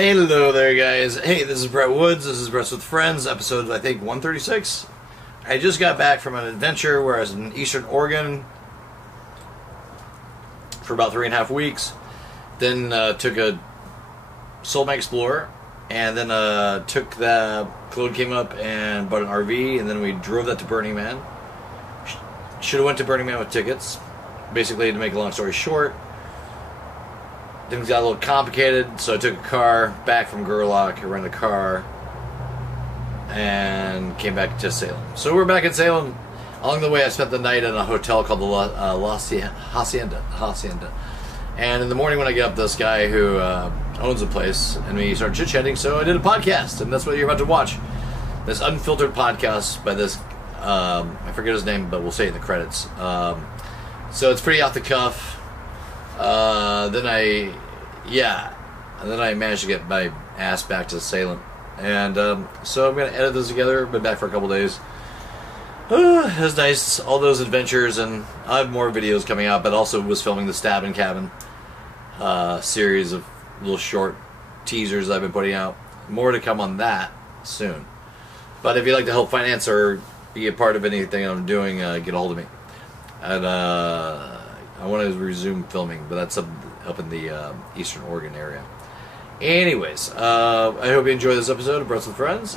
Hello there, guys. Hey, this is Brett Woods. This is Brett with Friends, episode, I think, 136. I just got back from an adventure where I was in Eastern Oregon for about 3.5 weeks. Then sold my Explorer, and then took the Claude came up and bought an RV, and then we drove that to Burning Man. Should have went to Burning Man with tickets. Basically, to make a long story short, things got a little complicated, so I took a car back from Gerlach, I rented a car, and came back to Salem. So we're back in Salem. Along the way, I spent the night in a hotel called the Hacienda. And in the morning when I get up, this guy who owns the place, and we started chit-chatting, so I did a podcast, and that's what you're about to watch. This unfiltered podcast by this, I forget his name, but we'll say it in the credits. So it's pretty off the cuff. Then I managed to get my ass back to Salem. And so I'm going to edit this together. Been back for a couple days. It was nice, all those adventures, and I have more videos coming out, but also was filming the Stabbing Cabin series of little short teasers I've been putting out. More to come on that soon. But if you'd like to help finance or be a part of anything I'm doing, get a hold of me. And I want to resume filming, but that's up in the Eastern Oregon area. Anyways, I hope you enjoy this episode of Brett with Friends.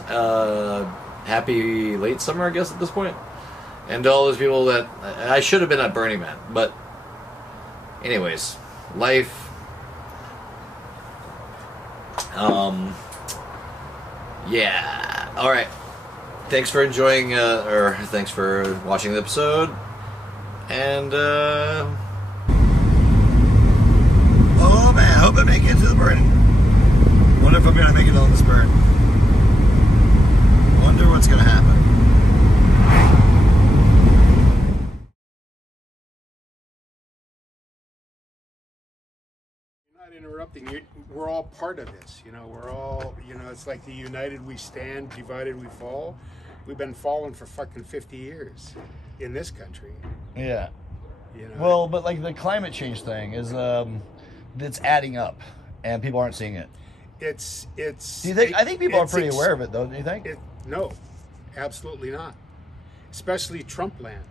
Happy late summer, I guess, at this point. And to all those people that... I should have been at Burning Man, but... Anyways, life... Yeah. Alright. Thanks for enjoying, or thanks for watching the episode. And, oh man, I hope I make it to the burn. Wonder if I'm gonna make it on this burn. Wonder what's gonna happen. You're not interrupting. We're all part of this. You know, we're all, it's like the united we stand, divided we fall. We've been falling for fucking 50 years in this country. Yeah. You know? Well, but like the climate change thing is, it's adding up, and people aren't seeing it. It's. Do you think? I think people are pretty aware of it, though. Do you think? No, absolutely not. Especially Trump land.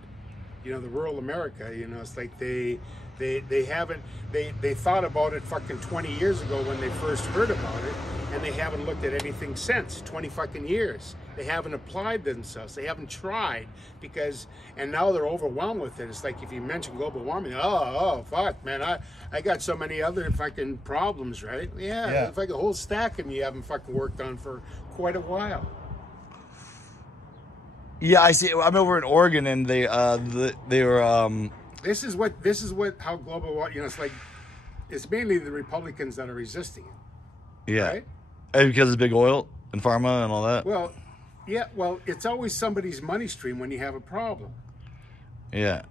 The rural America. It's like they haven't. They thought about it fucking 20 years ago when they first heard about it, and they haven't looked at anything since. 20 fucking years. They haven't applied themselves. They haven't tried and now they're overwhelmed with it. It's like if you mention global warming, oh fuck, man, I got so many other fucking problems, right? Yeah. It's like a whole stack of them you haven't fucking worked on for quite a while. Yeah, I see. I'm over in Oregon, and they were. This is what how global warming. It's like it's mainly the Republicans that are resisting it. Yeah, right? And because it's big oil and pharma and all that. Well. Yeah, well, it's always somebody's money stream when you have a problem. Yeah.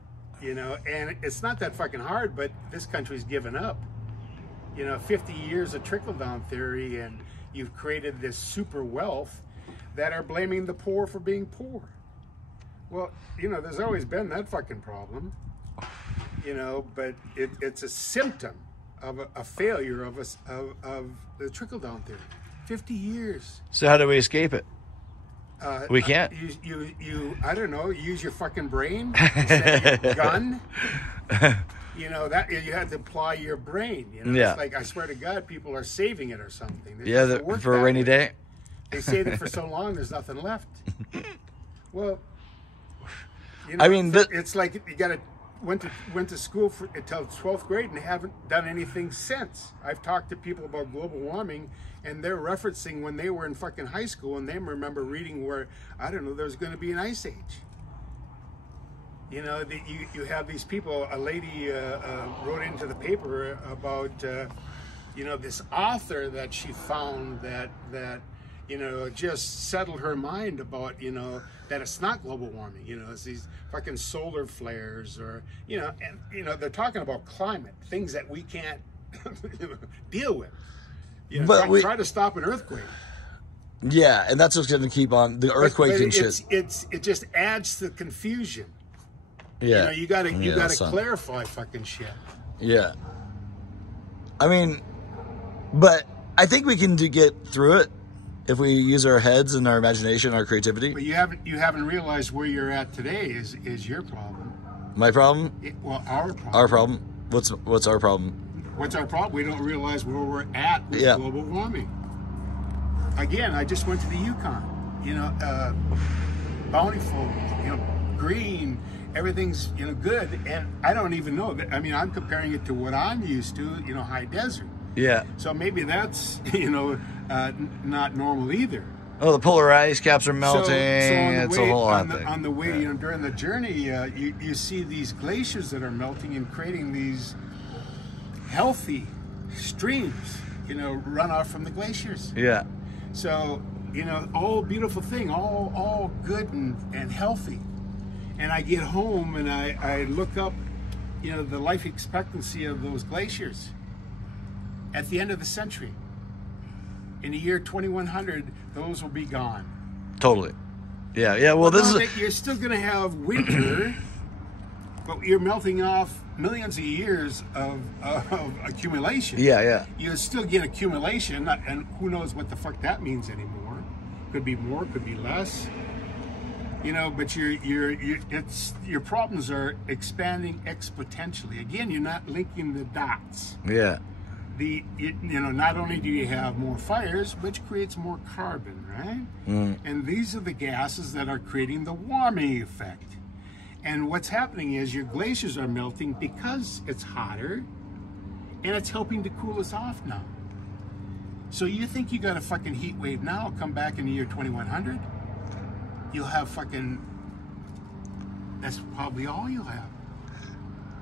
And it's not that fucking hard, but this country's given up. 50 years of trickle-down theory, and you've created this super wealth that are blaming the poor for being poor. Well, there's always been that fucking problem. But it's a symptom of a failure of the trickle-down theory. 50 years. So how do we escape it? We can't. You I don't know. Use your fucking brain. Instead of your gun. That you have to apply your brain. Yeah. It's like I swear to God, people are saving it or something. For a rainy day. They saved it for so long, there's nothing left. Well, I mean, it's like you went to school until 12th grade and haven't done anything since. I've talked to people about global warming, and they're referencing when they were in fucking high school, and they remember reading where, I don't know, there's going to be an ice age. You have these people, a lady wrote into the paper about, this author that she found that just settled her mind about, that it's not global warming, it's these fucking solar flares or, and, they're talking about climate, things that we can't deal with. But try to stop an earthquake. Yeah, and that's what's going to keep on the earthquake and shit. It just adds to the confusion. Yeah, you gotta clarify fucking shit. Yeah, I mean, but I think we can get through it if we use our heads and our imagination, our creativity. But you haven't realized where you're at today is your problem. My problem? Well, our problem. Our problem? What's our problem? What's our problem? We don't realize where we're at with global warming. Again, I just went to the Yukon. You know, bountiful, you know, green, everything's, you know, good. And I don't even know that. I mean, I'm comparing it to what I'm used to, you know, high desert. Yeah. So maybe that's, you know, not normal either. Oh, the polar ice caps are melting. So It's a whole lot. On the way, you know, during the journey, you see these glaciers that are melting and creating these healthy streams, you know, runoff from the glaciers. Yeah. So, you know, all beautiful thing, all good and healthy. And I get home and I look up, you know, the life expectancy of those glaciers at the end of the century. In the year 2100, those will be gone. Totally. Yeah, yeah. Well, this is... You're still going to have winter, but you're melting off millions of years of accumulation. Yeah, yeah. You still get accumulation, and who knows what the fuck that means anymore. Could be more, could be less. You know, but your problems are expanding exponentially. Again, you're not linking the dots. Yeah. You know, not only do you have more fires, which creates more carbon, right? Mm. And these are the gases that are creating the warming effect. And what's happening is your glaciers are melting because it's hotter, and it's helping to cool us off now. So you think you got a fucking heat wave now, come back in the year 2100, you'll have fucking, that's probably all you'll have.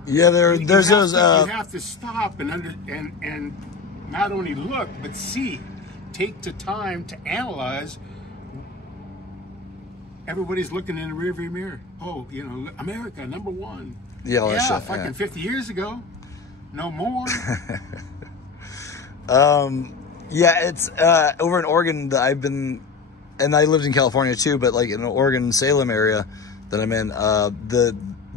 Yeah, there's those. You have to stop and not only look but see, take the time to analyze. Everybody's looking in the rearview mirror. Oh, you know, America #1. Yeah, all that shit, fucking 50 years ago, no more. Yeah, it's over in Oregon that I've been, and I lived in California too, but like in the Oregon Salem area that I'm in,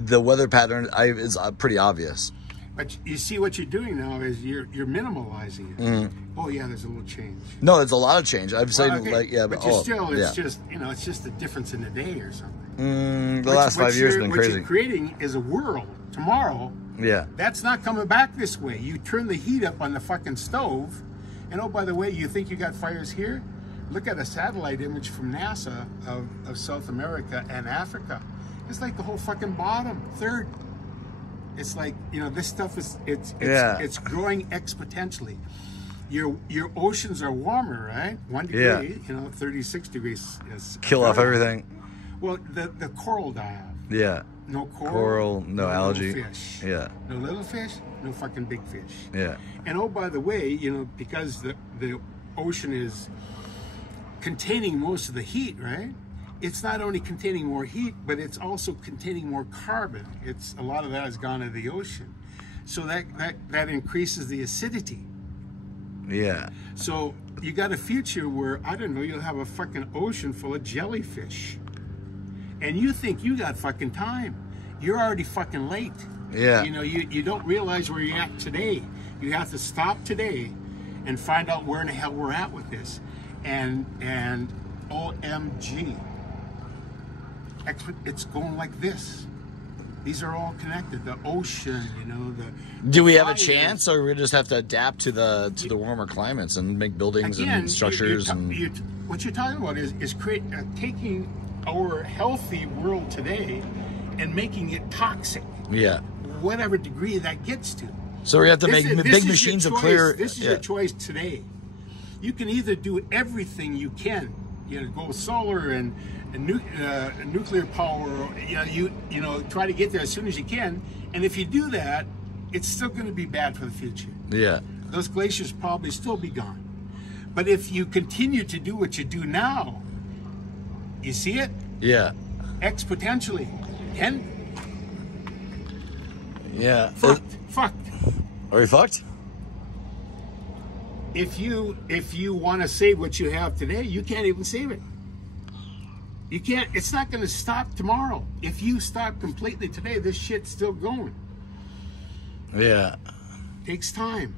the weather pattern is pretty obvious. But you see what you're doing now is you're minimalizing it. Mm-hmm. Oh yeah, there's a little change. No, it's a lot of change. I've said like but you're still it's just, you know, it's just a difference in a day or something. The last 5 years have been crazy. What you're creating is a world tomorrow. Yeah. That's not coming back this way. You turn the heat up on the fucking stove, and oh, by the way, you think you got fires here? Look at a satellite image from NASA of South America and Africa. It's like the whole fucking bottom third. It's like, you know, this stuff is it's growing exponentially. Your oceans are warmer, right? 1 degree, you know, 36 degrees is kill off everything. Well, the coral die off. Yeah. No coral, no algae. Fish. Yeah. No little fish, no fucking big fish. Yeah. And oh, by the way, you know, because the ocean is containing most of the heat, right? It's not only containing more heat, but it's also containing more carbon. It's a lot of that has gone to the ocean, so that increases the acidity. Yeah. So you got a future where, I don't know, you'll have a fucking ocean full of jellyfish, and you think you got fucking time. You're already fucking late. Yeah. You know, you don't realize where you're at today. You have to stop today and find out where in the hell we're at with this, and OMG. It's going like this. These are all connected. The ocean, you know, Do we have a chance, or we just have to adapt to the warmer climates and make buildings and structures? What you're talking about is taking our healthy world today and making it toxic. Yeah. Whatever degree that gets to. So we have to make big machines of clear. This is your choice today. You can either do everything you can, you know, go solar and nuclear power, you know, try to get there as soon as you can. And if you do that, it's still going to be bad for the future. Yeah. Those glaciers probably still be gone. But if you continue to do what you do now, you see it? Yeah. Exponentially. Yeah. Fucked. Are we fucked? If you want to save what you have today, you can't even save it. You can't. It's not going to stop tomorrow. If you stop completely today, this shit's still going. Yeah. Takes time.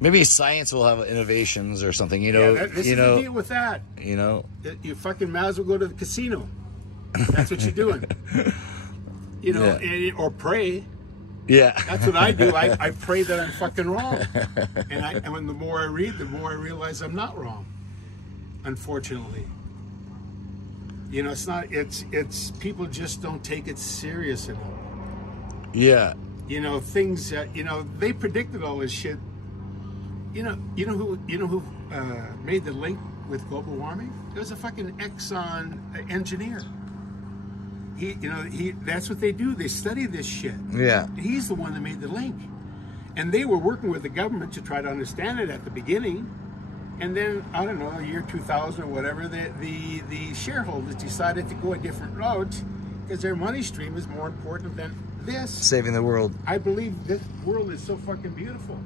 Maybe science will have innovations or something, you know. Yeah, this you is know, the deal with that. You know, You fucking might as well go to the casino. That's what you're doing. You know, or pray. yeah. That's what I do. I pray that I'm fucking wrong. And when the more I read, the more I realize I'm not wrong. Unfortunately. You know, it's people just don't take it serious enough. Yeah. You know, things, you know, they predicted all this shit. You know who made the link with global warming? It was a fucking Exxon engineer. That's what they do. They study this shit. Yeah. He's the one that made the link. And they were working with the government to try to understand it at the beginning. And then, I don't know, year 2000 or whatever, the shareholders decided to go a different route because their money stream is more important than this. Saving the world. I believe this world is so fucking beautiful.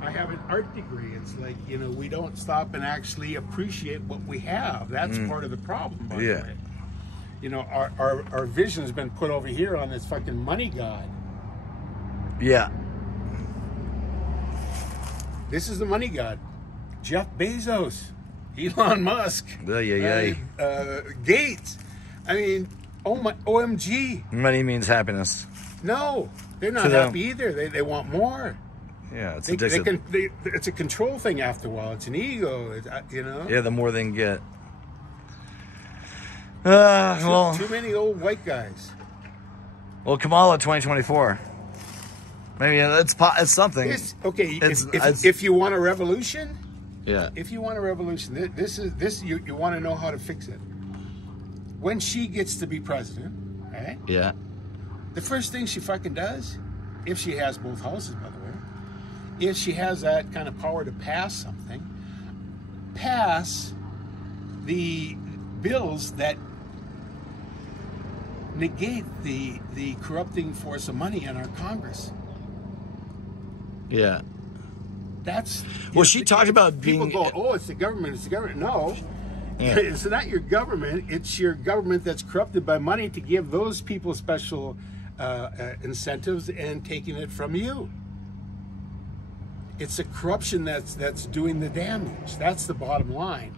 I have an art degree. It's like, you know, we don't stop and actually appreciate what we have. That's part of the problem, by the way. You know, our vision has been put over here on this fucking money god. Yeah. This is the money god. Jeff Bezos, Elon Musk, Gates. I mean, OMG. Money means happiness. No, they're not happy either. They want more. Yeah, it's addictive. It's a control thing after a while. It's an ego, you know? Yeah, the more they can get. Too many old white guys. Well, Kamala 2024. Maybe it's something. If you want a revolution, yeah. If you want a revolution, you want to know how to fix it. When she gets to be president, right? Yeah. The first thing she fucking does, if she has both houses, by the way, if she has that kind of power to pass something, pass the bills that negate the corrupting force of money in our Congress. Yeah. That's she talked about people being. Go, oh, it's the government. It's the government. No, it's not your government. It's your government that's corrupted by money to give those people special incentives and taking it from you. It's a corruption that's doing the damage. That's the bottom line.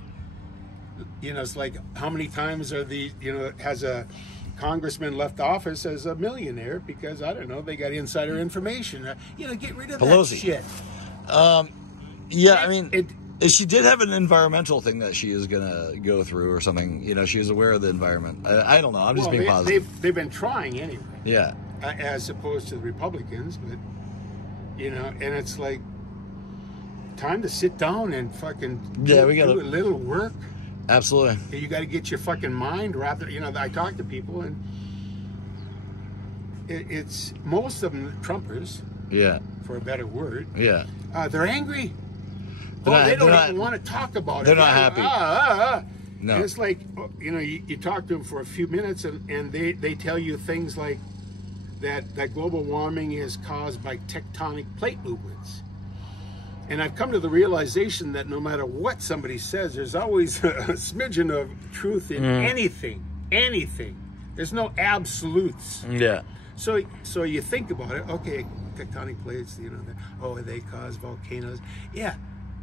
You know, it's like how many times has a congressman left office as a millionaire because, I don't know, they got insider information. Get rid of Pelosi. that shit. Yeah, I mean, she did have an environmental thing that she is going to go through or something. You know, she was aware of the environment. I don't know. I'm just being positive. They've been trying anyway. Yeah. As opposed to the Republicans, but, you know, and it's like, time to sit down and fucking do a little work. Absolutely. You got to get your fucking mind wrapped. You know, I talk to people, and it's most of them Trumpers. Yeah. For a better word. Yeah. They're angry. They don't even want to talk about it. They're not happy. No. And it's like, you know, you talk to them for a few minutes, and they tell you things like that global warming is caused by tectonic plate movements. And I've come to the realization that no matter what somebody says, there's always a smidgen of truth in anything. There's no absolutes. Yeah. So you think about it. Okay, tectonic plates. You know, they cause volcanoes. Yeah,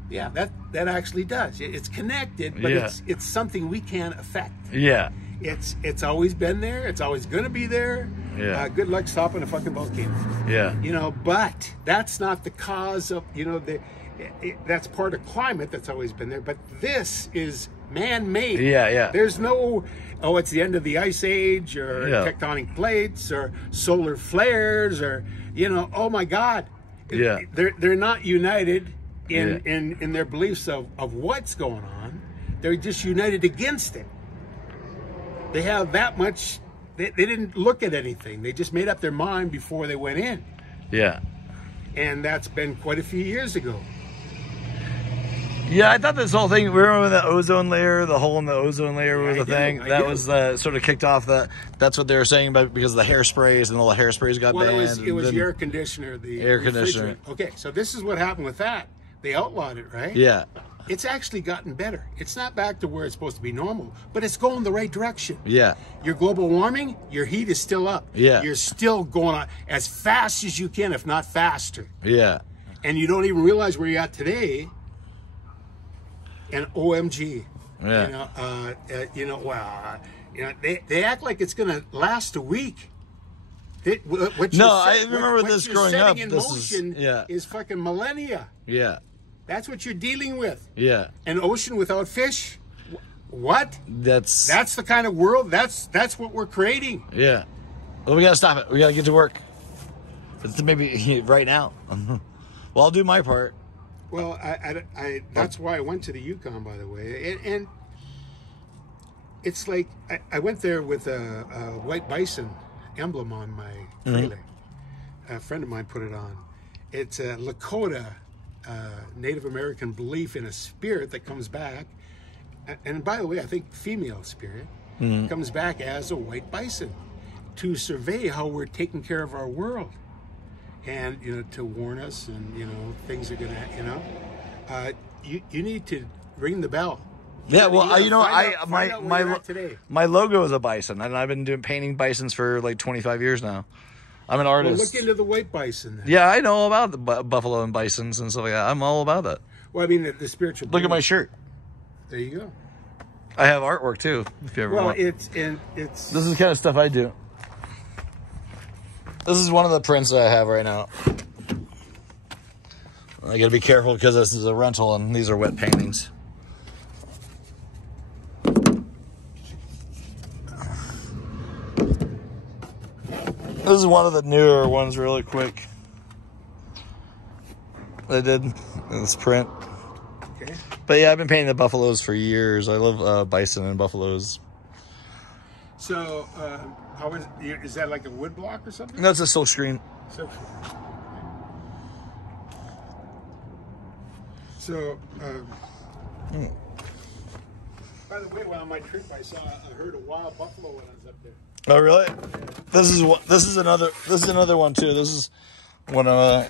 that actually does. It's connected, but it's something we can't affect. Yeah. It's always been there. It's always going to be there. Yeah. Good luck stopping a fucking volcano. Yeah. You know, but that's not the cause of, you know, that's part of climate that's always been there. But this is man-made. Yeah. There's no, it's the end of the ice age or tectonic plates or solar flares or, you know, oh my God. Yeah. They're not united in their beliefs of what's going on. They're just united against it. They have that much. They didn't look at anything. They just made up their mind before they went in. Yeah. And that's been quite a few years ago. Yeah, I thought this whole thing, remember when the ozone layer, the hole in the ozone layer was a thing? That was sort of kicked off that's what they were saying about because of the hairsprays and all the hairsprays got banned. It was the air conditioner. The air conditioner. Okay, so this is what happened with that. They outlawed it, right? Yeah. It's actually gotten better. It's not back to where it's supposed to be normal, but it's going the right direction. Yeah. Your global warming, your heat is still up. Yeah. You're still going on as fast as you can, if not faster. Yeah. and you don't even realize where you're at today. And OMG, they act like it's going to last a week. I remember this growing up. In this motion is fucking millennia. Yeah. That's what you're dealing with. Yeah. An ocean without fish? What? That's the kind of world. That's what we're creating. Yeah. Well, we gotta stop it. We gotta get to work. It's maybe right now. Well, I'll do my part. Well, that's why I went to the Yukon, by the way, and it's like I went there with a white bison emblem on my trailer. A friend of mine put it on. It's a Lakota Native American belief in a spirit that comes back. And by the way, I think female spirit comes back as a white bison to survey how we're taking care of our world, and to warn us, and things are gonna you need to ring the bell. Yeah, well, my logo is a bison, and I've been painting bisons for like 25 years now. I'm an artist. Well, look into the white bison then. Yeah, I know all about the buffalo and bisons and stuff like that. I'm all about that. Well, I mean the spiritual. Look at my shirt. There you go. I have artwork too, if you ever want. It's This is the kind of stuff I do. This is one of the prints that I have right now. I gotta be careful because this is a rental and these are wet paintings. This is one of the newer ones, really quick. I did in this print. Okay. But yeah, I've been painting the buffaloes for years. I love bison and buffaloes. So, how is that like a wood block or something? No, it's a silk screen. Silk screen. So, by the way, while on my trip, I heard a wild buffalo when I was up there. Oh, really? This is another one too. This is one of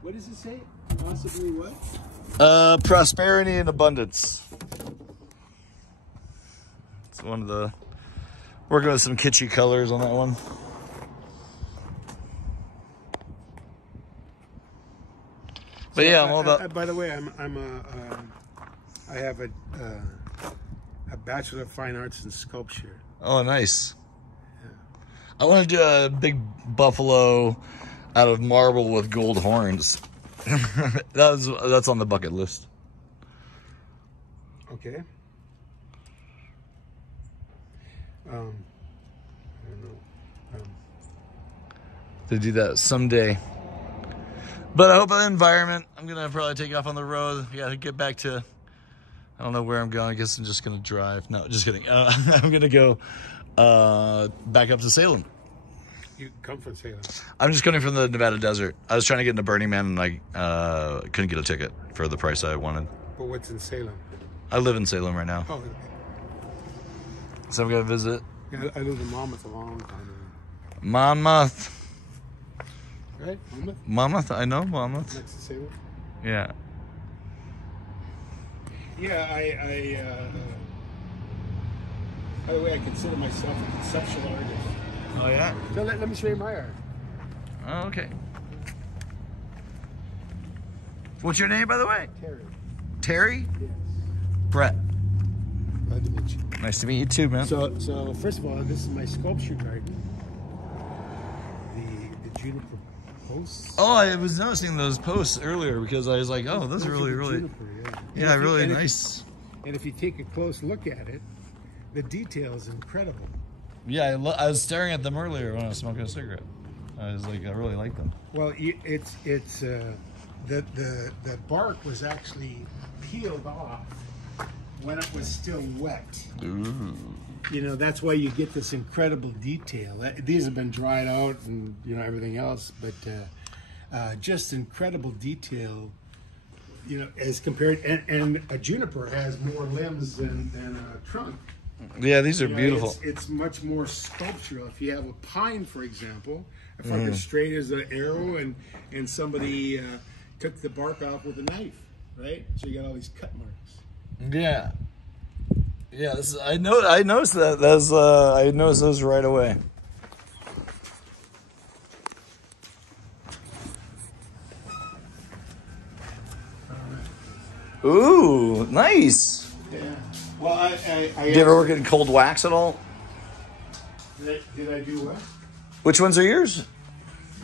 What does it say? Possibly what? prosperity and abundance. It's one of the working with some kitschy colors on that one. But yeah, I'm all about. By the way, I have a Bachelor of Fine Arts in Sculpture. Oh, nice. Yeah. I want to do a big buffalo out of marble with gold horns. That's on the bucket list. Okay. I don't know. To do that someday. But I hope the environment. I'm gonna probably take off on the road. I gotta get back to. I don't know where I'm going. I guess I'm just gonna drive. No, just kidding. I'm gonna go back up to Salem. You come from Salem? I'm just coming from the Nevada desert. I was trying to get into Burning Man and I couldn't get a ticket for the price I wanted. But what's in Salem? I live in Salem right now. Oh, okay. So I'm gonna visit. Yeah, I lived in Monmouth a long time ago. Monmouth. Right? Monmouth? Monmouth, I know Monmouth. Next to Salem? Yeah. Yeah, by the way, I consider myself a conceptual artist. Oh, yeah? So let me show you my art. Oh, okay. What's your name, by the way? Terry. Terry? Yes. Brett. Glad to meet you. Nice to meet you too, man. So first of all, this is my sculpture garden. The juniper posts. Oh, I was noticing those posts earlier because I was like, oh, those are really, juniper, yeah, really nice. And if you take a close look at it, the detail is incredible. Yeah, I was staring at them earlier when I was smoking a cigarette. I was like, I really like them. Well, it's the bark was actually peeled off when it was still wet. Ooh. You know, that's why you get this incredible detail. These have been dried out and, everything else, but just incredible detail, as compared, and a juniper has more limbs than a trunk. Yeah, these are beautiful. It's much more sculptural. If you have a pine, for example, a fucking straight as an arrow, and somebody took the bark off with a knife, right? So you got all these cut marks. Yeah. Yeah, I noticed that. I noticed those right away. Ooh, nice. Yeah. Well, I Did you ever work in cold wax at all? Did I do what? Which ones are yours?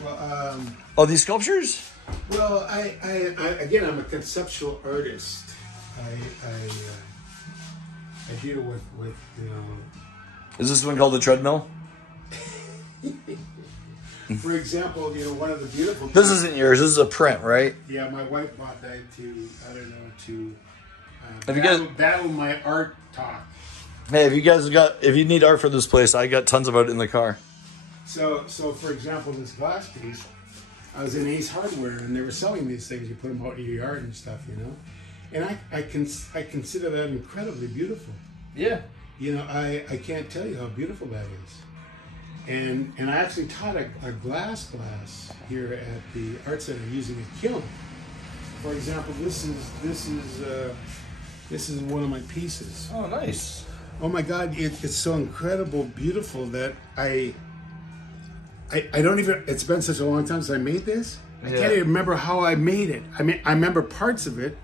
Well, Oh, these sculptures? well, again, I'm a conceptual artist. I deal with you know. Is this one called the treadmill? For example, you know, one of the beautiful. This isn't yours. This is a print, right? Yeah, my wife bought that to, I don't know, to Have you guys- battle my art talk. Hey, if you need art for this place, I got tons of art in the car. So for example, this glass piece, I was in Ace Hardware and they were selling these things. You put them out in your yard and stuff, you know. And I consider that incredibly beautiful. Yeah. You know, I can't tell you how beautiful that is. And I actually taught a glass class here at the Art Center using a kiln. For example, this is one of my pieces. Oh, nice. Oh my God, it's so incredible, beautiful that I don't even. It's been such a long time since I made this. I can't even remember how I made it. I mean, I remember parts of it.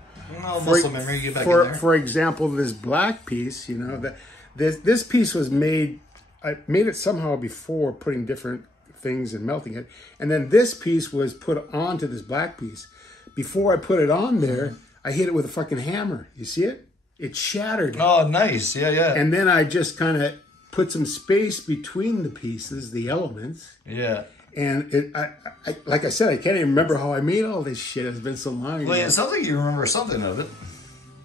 Oh, muscle memory. Get back in there. For example, this black piece, you know, this piece was made. I made it somehow before putting different things and melting it, and then this piece was put onto this black piece. Before I put it on there, I hit it with a fucking hammer. You see it? It shattered. Oh, nice. Yeah, yeah. And then I just kind of put some space between the pieces, the elements. Yeah. And like I said, I can't even remember how I made all this shit. It's been so long. Well, it sounds like you remember something of it.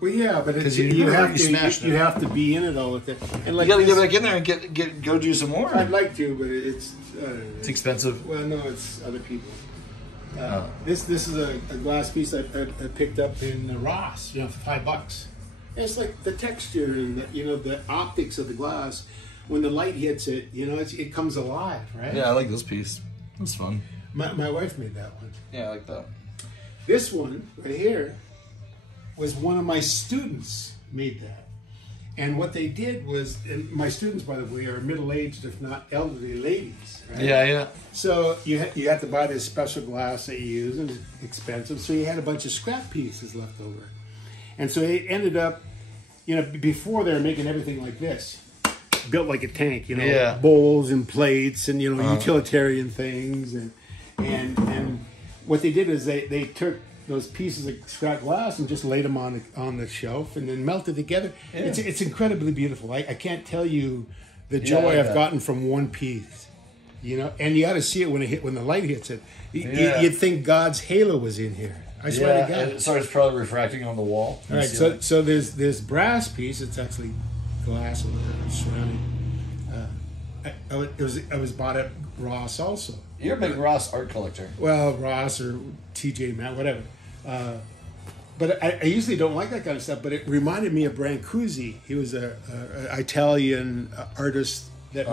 Well, yeah, but Because you have you have to be in it all the time. And like You got to this, get back in there and go do some more. I'd like to, but it's It's expensive. well, no, it's other people. This is a glass piece I picked up in Ross, you know, for $5. And it's like the texture and the optics of the glass. When the light hits it, you know, it comes alive, right? Yeah, I like this piece. That's fun. My wife made that one. Yeah, I like that. This one right here was one of my students made that. And what they did was, and my students, by the way, are middle-aged, if not elderly ladies, right? Yeah, yeah. So you had to buy this special glass that you use, and it's expensive. So you had a bunch of scrap pieces left over. And so it ended up, you know, before they were making everything like this, built like a tank, you know, Yeah. bowls and plates and, you know, utilitarian things. And what they did is they took those pieces of scrap glass and just laid them on the shelf and then melted together. Yeah. It's incredibly beautiful. I can't tell you the Yeah, joy I like I've that. gotten from one piece, you know. And you got to see it when the light hits it. Yeah. You'd think God's halo was in here. I swear to God. and it starts probably refracting on the wall. All right, so there's this brass piece. It's actually glass or whatever, ceramic. I was bought at Ross also. You're a big Ross art collector. Well, Ross or TJ Maxx, whatever. But I usually don't like that kind of stuff. But it reminded me of Brancusi. He was a Italian artist that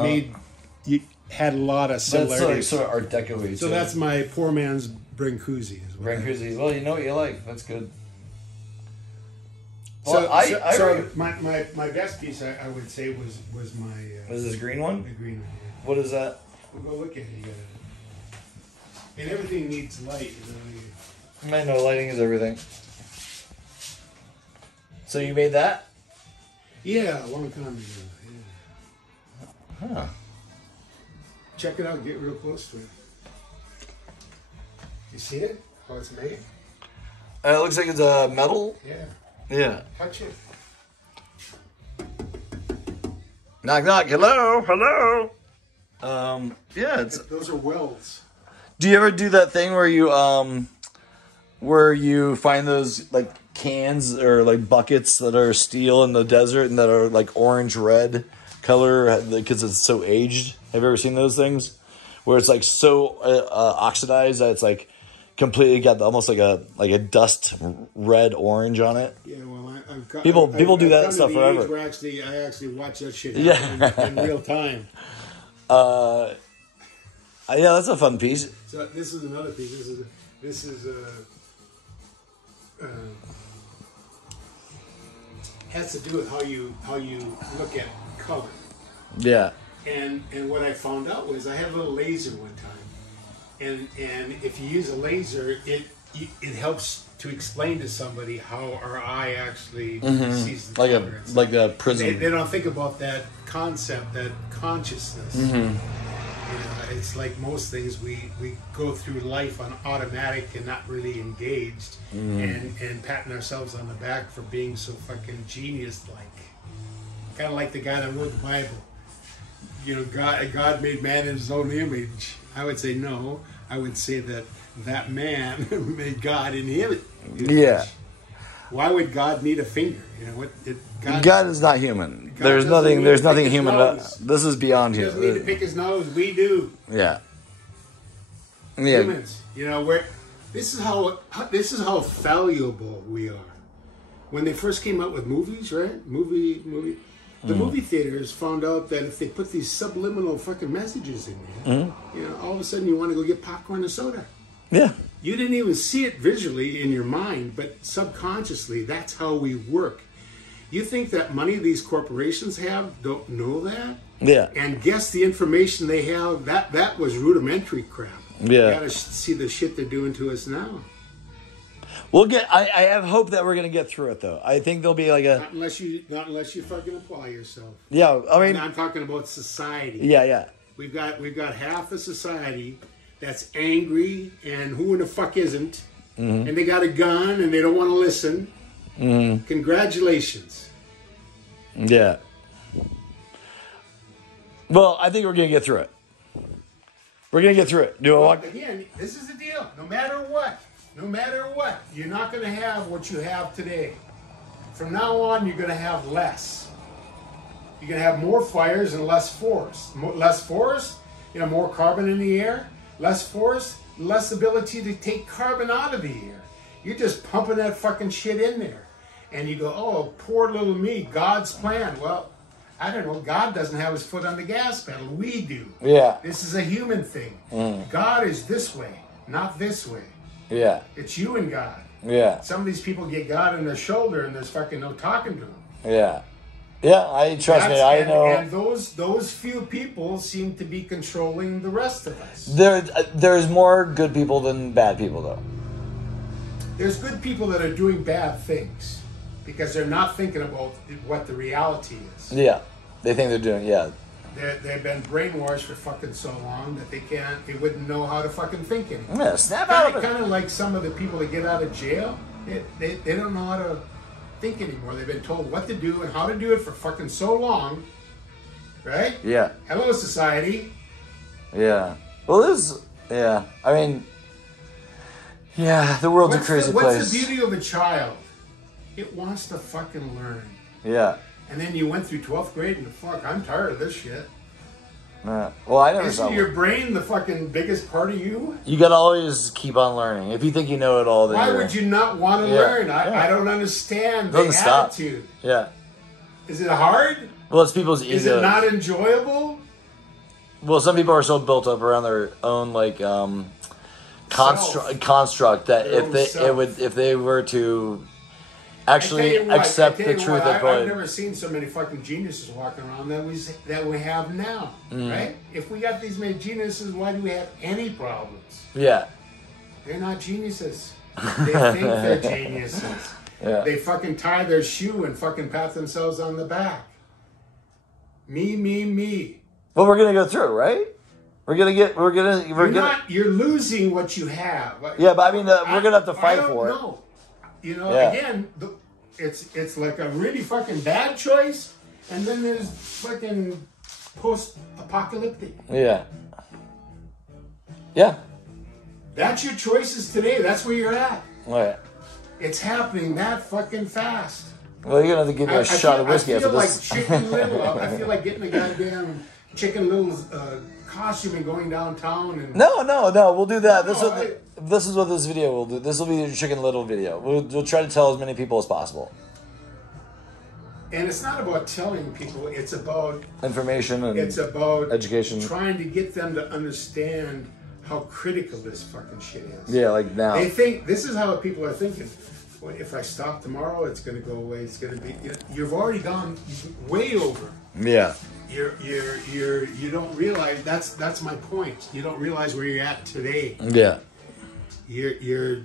had a lot of That's similarities. sort of Art Deco-y. So that's my poor man's Brancusi. Is what Brancusi. Well, you know what you like. That's good. So, Well, so my best piece I would say was my What is this green one? the green one. Yeah. What is that? Well, go look at it. You gotta, and everything needs light. You know. I know lighting is everything. So you made that? Yeah, a long time ago. Yeah. Huh. Check it out. Get real close to it. You see it? How it's made? It looks like it's metal. Yeah. Yeah. Touch it. Knock knock. Hello. Hello. Yeah. It's. Those are welds. Do you ever do that thing where you find those like cans or like buckets that are steel in the desert and that are like orange red color because it's so aged? Have you ever seen those things where it's like so oxidized that it's like completely got almost like a dust red orange on it? Yeah, well, I've got People do that I've stuff come to the age forever. where I actually watch that shit Yeah. happen in real time. Yeah, that's a fun piece. So this is another piece. This is has to do with how you look at color. Yeah. And what I found out was I had a little laser one time, and if you use a laser, it helps to explain to somebody how our eye actually sees the color. like a prism. They don't think about that concept, that consciousness. You know, it's like most things, we go through life on automatic and not really engaged, and patting ourselves on the back for being so fucking genius-like. Kind of like the guy that wrote the Bible. You know, God made man in his own image. I would say no. I would say that man made God in him. Yeah. Why would God need a finger? You know what? God is not human. There's nothing human about this. Is beyond he human. He doesn't need to pick his nose. We do. Yeah. Humans. You know, this is how valuable we are. When they first came out with movies, right? The movie theaters found out that if they put these subliminal fucking messages in there, you know, all of a sudden you want to go get popcorn and soda. Yeah. You didn't even see it visually in your mind, but subconsciously, that's how we work. You think that money these corporations have don't know that? Yeah. And guess the information they have, that was rudimentary crap. Yeah. You gotta see the shit they're doing to us now. I have hope that we're gonna get through it though. I think there'll be like a not unless you fucking apply yourself. Yeah, I mean, I'm talking about society. Yeah. We've got half the society that's angry, and who in the fuck isn't? And they got a gun and they don't want to listen. Congratulations. Yeah. Well, I think we're gonna get through it. We're gonna get through it. Again, this is the deal. No matter what, you're not going to have what you have today. From now on, you're going to have less. You're going to have more fires and less forest. Less forest, you know, more carbon in the air. Less forest, less ability to take carbon out of the air. You're just pumping that fucking shit in there. And you go, oh, poor little me, God's plan. Well, I don't know. God doesn't have his foot on the gas pedal. We do. Yeah. This is a human thing. God is this way, not this way. Yeah. It's you and God. Yeah. Some of these people get God on their shoulder and there's fucking no talking to them. Yeah. Yeah, trust me, I know. And those few people seem to be controlling the rest of us. There's more good people than bad people, though. There's good people that are doing bad things because they're not thinking about what the reality is. Yeah. They think they're doing, They've been brainwashed for fucking so long that they wouldn't know how to fucking think anymore. Yeah, snap out of it. Kind of like some of the people that get out of jail. They don't know how to think anymore. They've been told what to do and how to do it for fucking so long. Right? Yeah. Hello, society. Yeah. Well, I mean, yeah, the world's a crazy place. What's the beauty of a child? It wants to fucking learn. Yeah. And then you went through 12th grade and I'm tired of this shit. Well, I never saw Isn't your brain the fucking biggest part of you? You gotta always keep on learning. If you think you know it all, then why would you not want to learn? I don't understand the attitude. Yeah. Is it hard? Well, it's people's egos. Is it not enjoyable? Well, some people are so built up around their own construct that if they were to actually accept the truth of God. I've never seen so many fucking geniuses walking around that we have now, right? If we got these many geniuses, why do we have any problems? Yeah. They're not geniuses. They think they're geniuses. Yeah. They fucking tie their shoe and fucking pat themselves on the back. Me. Well, we're gonna go through, right? You're losing what you have. Yeah, but I mean, we're gonna have to fight for it. No. You know, again, it's like a really fucking bad choice, and then there's fucking post-apocalyptic. Yeah. Yeah. That's your choices today. That's where you're at. Right. It's happening that fucking fast. Well, you're gonna have to give me a shot of whiskey after this. I feel like Chicken Little. I feel like getting a goddamn Chicken Little's costume and going downtown. And No. We'll do that. This is what this video will do. This will be the Chicken Little video. We'll try to tell as many people as possible. And it's not about telling people. It's about information and it's about education. Trying to get them to understand how critical this fucking shit is. Yeah, like now. They think this is how people are thinking. Well, if I stop tomorrow, it's going to go away. It's going to be. You've already gone way over. Yeah. You don't realize that's my point. You don't realize where you're at today. Yeah. You're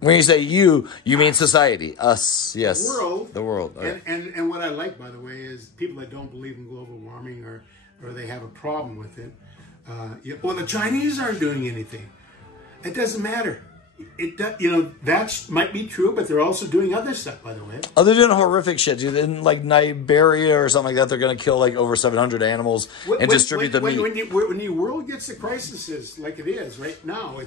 When you say you mean society, us, yes. The world. The world. Okay. And what I like, by the way, is people that don't believe in global warming or they have a problem with it. Well, the Chinese aren't doing anything. It doesn't matter. That might be true, but they're also doing other stuff, by the way. Oh, they're doing horrific shit, dude. In like Liberia or something like that, they're going to kill like over 700 animals and distribute the meat. When the world gets to crises like it is right now,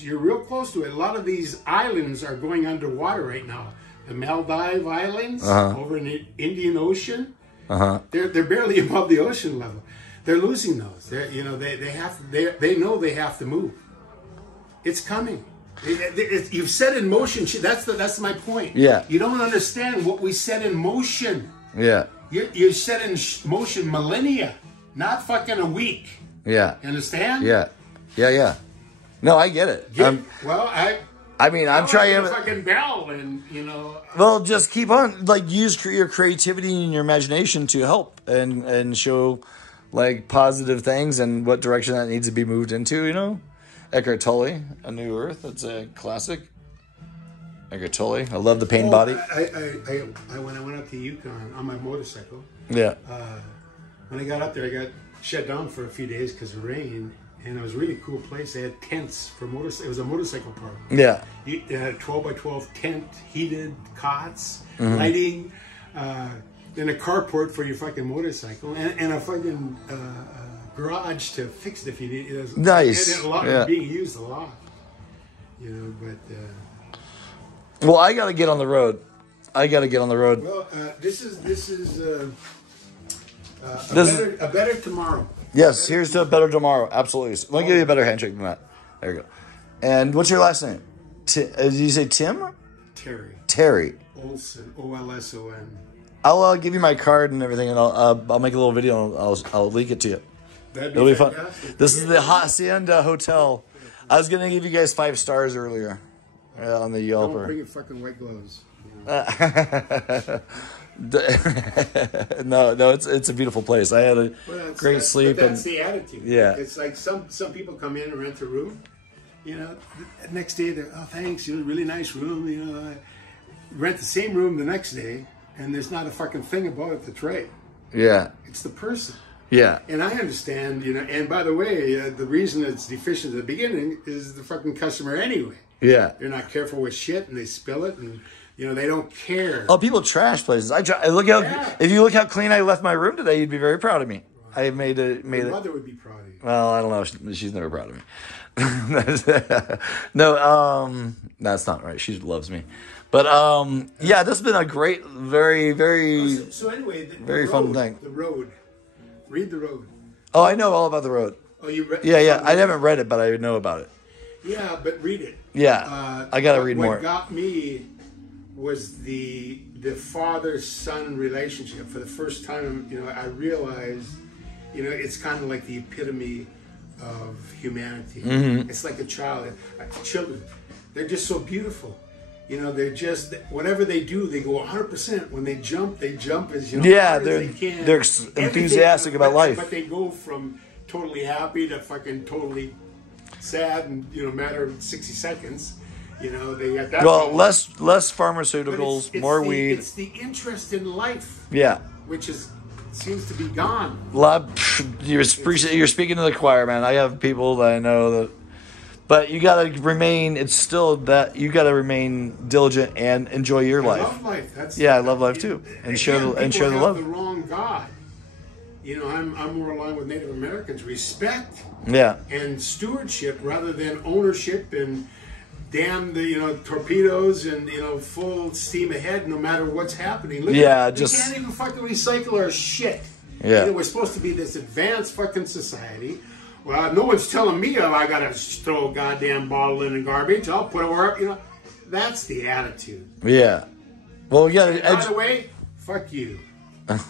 you're real close to it. A lot of these islands are going underwater right now. The Maldive Islands over in the Indian Ocean, they're barely above the ocean level. They're losing those. They know they have to move. It's coming. You've set in motion. That's my point. Yeah. You don't understand what we set in motion. Yeah. You set in motion millennia, not fucking a week. Yeah. You understand? Yeah. Yeah. No, I get it. I'm trying to fucking bell, and Well, just keep on, like, use your creativity and your imagination to help and show, like, positive things and what direction that needs to be moved into. Eckhart Tolle, A New Earth. That's a classic. Eckhart Tolle. I love the pain body. When I went up to Yukon on my motorcycle. Yeah. When I got up there, I got shut down for a few days because of rain, and it was a really cool place. They had tents for motorcycles. It was a motorcycle park. Yeah. They had a 12x12 tent, heated cots, lighting, then a carport for your fucking motorcycle, and a fucking garage to fix it if you need it. Nice. And a lot of being used a lot. Well, I got to get on the road. Well, this is a better tomorrow. Yes, here's to a better tomorrow. Absolutely. Let me give you a better handshake than that. There you go. And what's your last name? Did you say Tim? Terry. Olson. Olson. I'll give you my card and everything, and I'll make a little video and I'll leak it to you. It'll be fun. This is the Hacienda Hotel. I was gonna give you guys 5 stars earlier on the Yelp. Don't bring your fucking white gloves. No, it's a beautiful place. I had a great sleep. But that's the attitude. Yeah, it's like some people come in and rent a room. Next day they're thanks, really nice room. Rent the same room the next day, and there's not a fucking thing about it to trade. Yeah, it's the person. Yeah. And I understand, and by the way, the reason it's deficient at the beginning is the fucking customer anyway. Yeah. They're not careful with shit, and they spill it, and they don't care. Oh, people trash places. If you look how clean I left my room today, you'd be very proud of me. I made it. Your mother would be proud of you. Well, I don't know. She's never proud of me. No, that's not right. She loves me. But this has been a great, very, very, very fun thing. The road. Read The Road. Oh, I know all about The Road. Oh, you read? Yeah. I haven't read it, but I know about it. Yeah, but read it. Yeah, I gotta read more. What got me was the father-son relationship. For the first time, I realized, it's kind of like the epitome of humanity. Mm-hmm. It's like a child. Children, they're just so beautiful. They're just, whatever they do, they go 100%. When they jump as hard as they can. They're enthusiastic about life. But they go from totally happy to fucking totally sad in a matter of 60 seconds. They got that. Well, less pharmaceuticals, more weed. It's the interest in life. Yeah. Which seems to be gone. You're speaking to the choir, man. I have people that I know that. But you gotta remain. It's still that you gotta remain diligent and enjoy your life. I love life. I love life too, and share the love. The wrong God. I'm more aligned with Native Americans. Respect. Yeah. And stewardship rather than ownership and damn the torpedoes and full steam ahead no matter what's happening. We can't even fucking recycle our shit. Yeah. We're supposed to be this advanced fucking society. Well, no one's telling me I gotta throw a goddamn bottle in the garbage. I'll put it where that's the attitude. Yeah. Well, yeah. By the way, fuck you.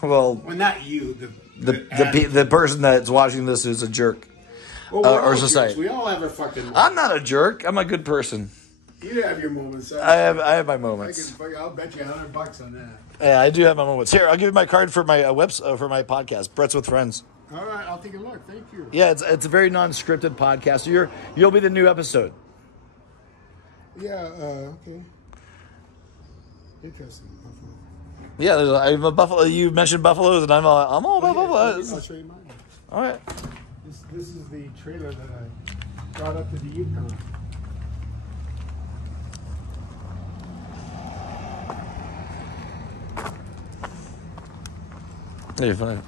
Well, not you. The person that's watching this is a jerk. Well, or society. We all have our fucking moments. I'm not a jerk. I'm a good person. You have your moments. I have my moments. I'll bet you $100 on that. Yeah, I do have my moments. Here, I'll give you my card for my for my podcast, Brett's with Friends. All right, I'll take a look. Thank you. Yeah, it's a very non-scripted podcast. So you'll be the new episode. Yeah, okay. Interesting. Yeah, I'm a buffalo. You mentioned buffaloes, and I'm all about buffaloes. I'll show you mine. All right. This is the trailer that I brought up to the Yukon. Hey, fine.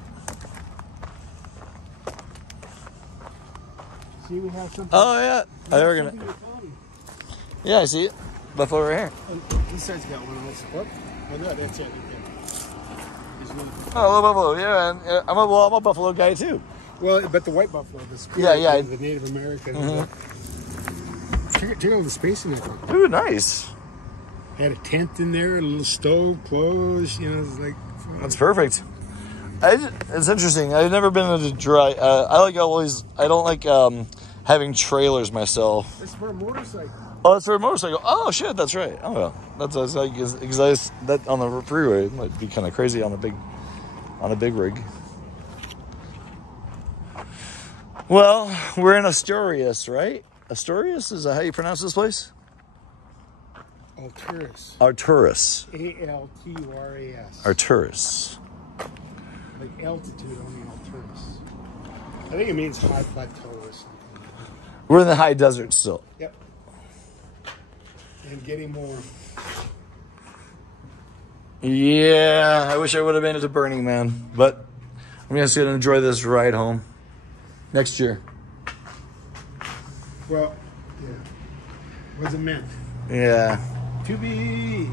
See, we have something. Oh yeah, Yeah, I see it. Buffalo right here. This side's got one also. Oh, no, that's it. Oh, little buffalo. Yeah, and I'm a buffalo guy too. Well, but the white buffalo, the spirit, Yeah. the Native American. Check out the space in there. Ooh, nice. Had a tent in there, a little stove, clothes. You know, it's like. That's perfect. It's interesting. I've never been in a dry. I don't like having trailers myself. It's for a motorcycle. Oh, it's for a motorcycle. Oh shit, that's right. Oh well, that's like because that on the freeway it might be kind of crazy on a big rig. Well, we're in Asturias, right? Asturias, is that how you pronounce this place? Alturas. Arturus. Alturas. Arturus. Like altitude on the Alturas. I think it means high plateau or something. We're in the high desert still. Yep. And getting more. Yeah, I wish I would have made it to Burning Man, but I'm just gonna enjoy this ride home next year. Well, yeah. Wasn't meant Yeah. to be.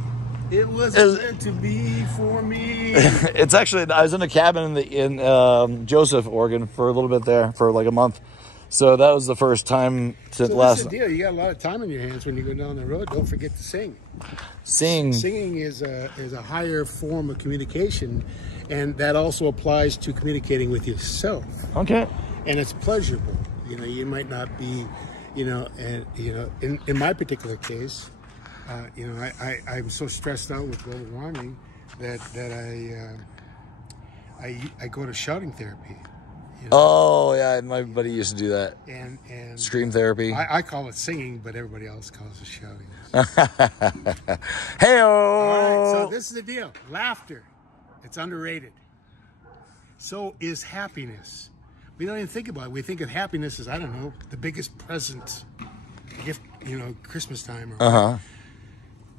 It wasn't meant to be for me. It's actually, I was in a cabin in Joseph, Oregon for a little bit there for like a month. So that was the first time So last. this is the deal. You got a lot of time on your hands when you go down the road. Don't forget to sing. Singing is a higher form of communication, and that also applies to communicating with yourself. Okay. And it's pleasurable. You know, you might not be, in my particular case, I'm so stressed out with global warming that I go to shouting therapy. You know? Oh yeah, my buddy used to do that. And Scream therapy. I call it singing, but everybody else calls it shouting. Hey-o! All right, so this is the deal. Laughter. It's underrated. So is happiness. We don't even think about it. We think of happiness as, I don't know, the biggest present, gift, Christmas time.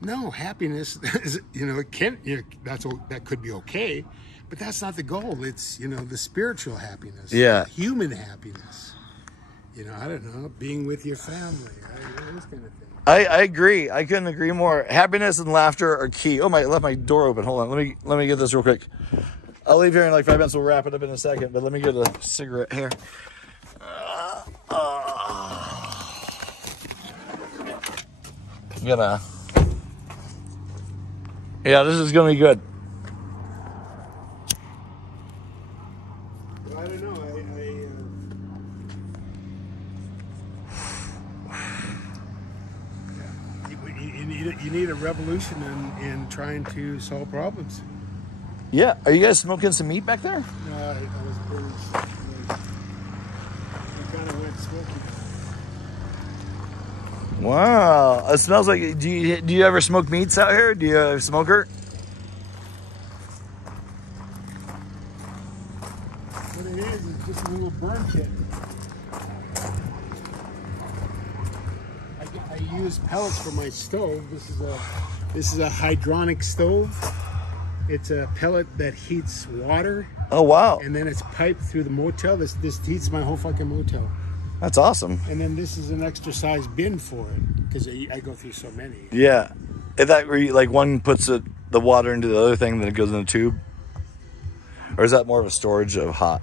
No, happiness is, that could be okay, but that's not the goal. It's, the spiritual happiness. Yeah. Human happiness. I don't know, being with your family, this kind of thing. I agree. I couldn't agree more. Happiness and laughter are key. Oh, I left my door open. Hold on. Let me get this real quick. I'll leave here in like 5 minutes. We'll wrap it up in a second, but let me get a cigarette here. I'm gonna. Yeah, this is gonna be good. Well, I don't know. You need a revolution in trying to solve problems. Yeah. Are you guys smoking some meat back there? No, I was burning. I kind of went smoking. Wow, it smells like. Do you ever smoke meats out here? Do you have a smoker? What it is just a little burn kit. I use pellets for my stove. This is a hydronic stove. It's a pellet that heats water. Oh wow! And then it's piped through the motel. This heats my whole fucking motel. That's awesome. And then this is an extra size bin for it because I go through so many. Yeah, is that where you, like one puts the water into the other thing, then it goes in a tube, or is that more of a storage of hot?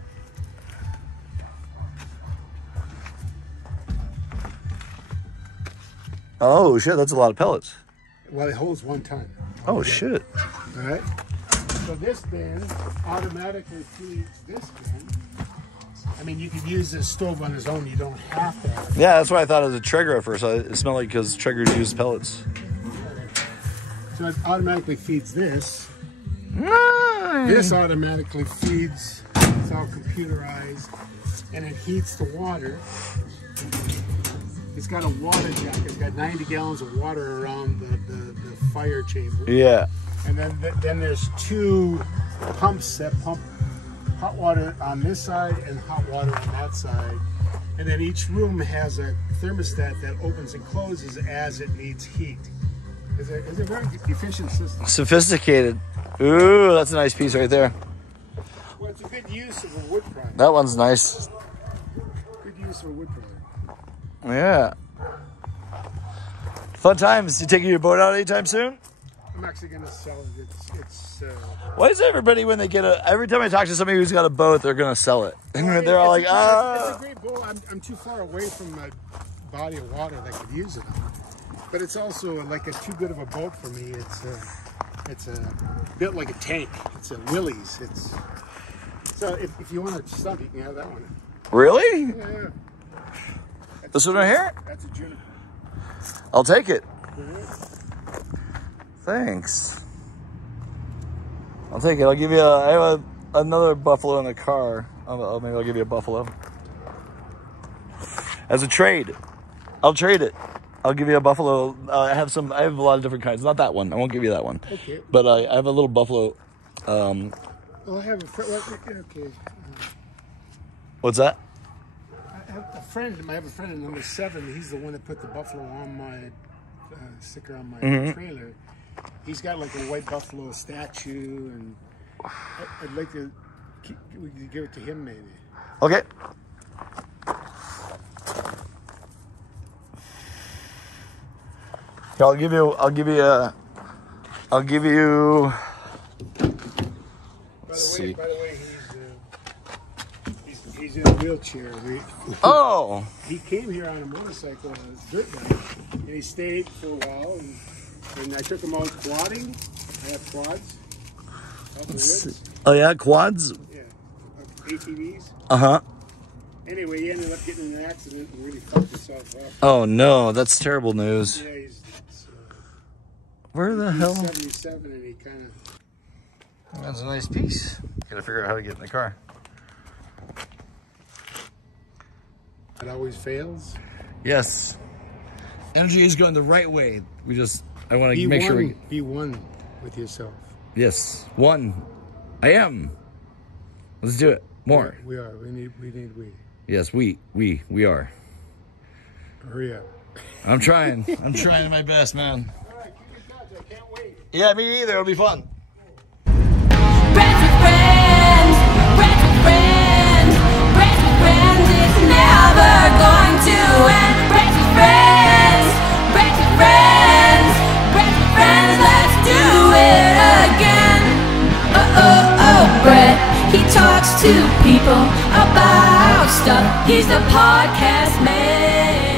Oh shit, that's a lot of pellets. Well, it holds 1 ton. Oh shit. All right. So this bin automatically feeds this bin. I mean, you could use this stove on its own. You don't have to have it. Yeah, that's why I thought it was a Traeger at first. It smelled like because Traegers use pellets. So it automatically feeds this. Nice. This automatically feeds. It's all computerized, and it heats the water. It's got a water jacket. It's got 90 gallons of water around the fire chamber. Yeah. And then there's 2 pumps that pump hot water on this side and hot water on that side. And then each room has a thermostat that opens and closes as it needs heat. It's a very efficient system. Sophisticated. Ooh, that's a nice piece right there. Well, it's a good use of a wood product. That one's nice. Good use of a wood product. Yeah. Fun times. You taking your boat out anytime soon? I'm actually going to sell it. Why is everybody, when they get every time I talk to somebody who's got a boat, they're going to sell it? And they're all like, It's a great boat. I'm too far away from a body of water that could use it on. But it's also like too good of a boat for me. It's built like a tank. It's a Willys. So if you want to stump, you can have that one. Really? Yeah. This one right here? That's a juniper. I'll take it. Mm-hmm. Thanks. I'll take it. I'll give you I have another buffalo in the car. Maybe I'll give you a buffalo. As a trade. I'll trade it. I'll give you a buffalo. I have a lot of different kinds. Not that one. I won't give you that one. Okay. But I have a little buffalo. Oh, I have a friend. Okay. What's that? I have a friend in number 7. He's the one that put the buffalo on my sticker on my trailer. He's got like a white buffalo statue, and I'd like to we could give it to him maybe. Okay. I'll give you. By the way, he's in a wheelchair. Oh. He came here on a motorcycle, on a dirt bike, and he stayed for a while. And I took him out quadding. I have quads. Out the woods. Oh yeah, quads. Yeah, ATVs. Uh-huh. Anyway, he ended up getting in an accident and really fucked himself up. Oh no, that's terrible news. Yeah, Where the hell? 77, and he kind of. That's a nice piece. Gotta figure out how to get in the car. It always fails. Yes. Energy is going the right way. I want to make sure be one with yourself. Yes, one. I am. Let's do it. More. We are. We need. Yes, we are. Hurry up. I'm trying. I'm trying my best, man. All right, keep in touch. I can't wait. Yeah, me either. It'll be fun. Friends with friends, friends with friends, friends with friends, it's never going to end. Friends with friends, friends with friends, friends with friends, let's do it again. Brett, he talks to people about stuff. He's the podcast man.